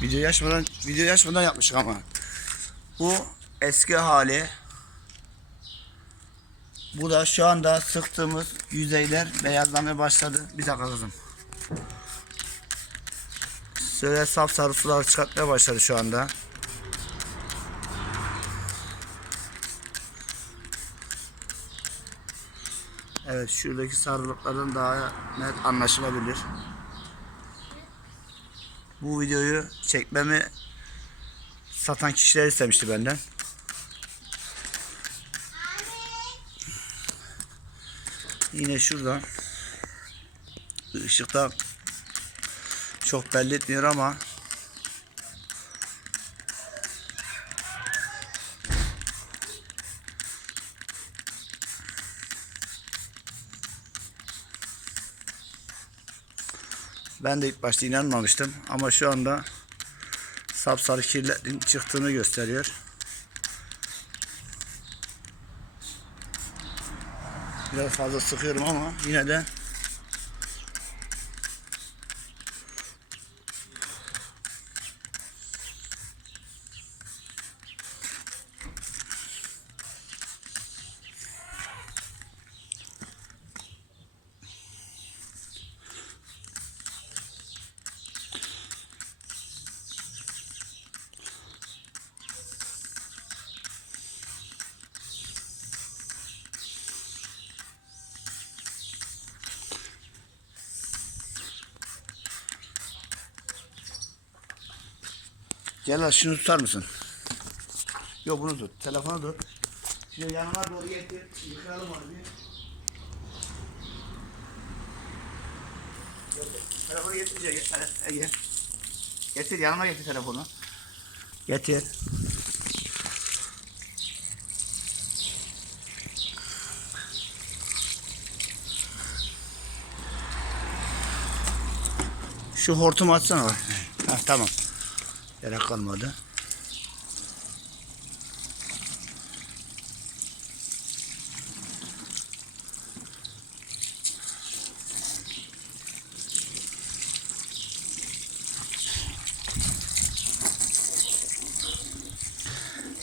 Video açmadan video açmadan yapmışık ama. Bu eski hali. Bu da şu anda sıktığımız yüzeyler beyazlamaya başladı. Bir dakika kızım. Şöyle sapsarı sular çıkartmaya başladı şu anda. Evet şuradaki sarılıklardan daha net anlaşılabilir. Bu videoyu çekmemi satan kişiler istemişti benden. Yine şuradan ışıkta çok belli etmiyor ama ben de ilk başta inanmamıştım ama şu anda sapsarı kirlerin çıktığını gösteriyor. Biraz fazla sıkıyorum ama yine de Gel lan şunu tutar mısın? Yok bunu tut. Telefonu tut. Şöyle yanıma doğru getir. Yıkayalım onu bir. Telefonu getir. Getir. Ege. Getir yanıma getir telefonu. Getir. Şu hortumu açsana bak. Heh, tamam. Gerek kalmadı.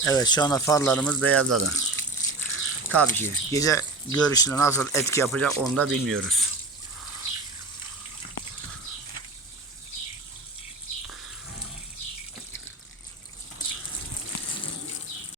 Evet şu anda farlarımız beyazladı. Tabii ki gece görüşünde nasıl etki yapacak onu da bilmiyoruz.